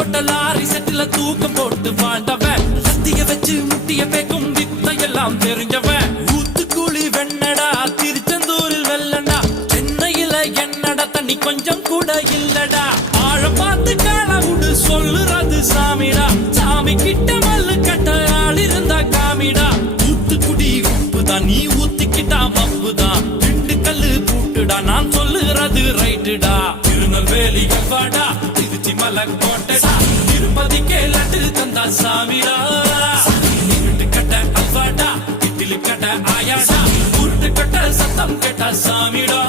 ஓட்ட லாரி செட்டில தூக்கம் போட்டு வாழ்ந்தவன் சத்திய வச்சு முட்டிய பேக்கும் வித்தையெல்லாம் தெரிஞ்சவன் ஊத்துக்குழி வெண்ணடா திருச்செந்தூரில் வெள்ளடா சென்னையில என்னடா தண்ணி கொஞ்சம் கூட இல்லடா ஆழ பார்த்து காலவுடு சொல்லுறது சாமிடா சாமி கிட்ட மல்லு கட்ட ஆள் இருந்தா காமிடா ஊத்துக்குடி உப்புதான் நீ ஊத்திக்கிட்டா மப்புதான் ரெண்டு கல்லு பூட்டுடா நான் சொல்லுறது ரைட்டுடா திருநெல்வேலி வாடா திருச்சி மலை கோட்டடா திருப்பதிக்கே லட்டு தந்தா சாமிடா இருட்டு கட்ட அல்வாடா இட்லி கட்ட ஆயாடா உருட்டு கட்ட சத்தம் கேட்டா சாமிடா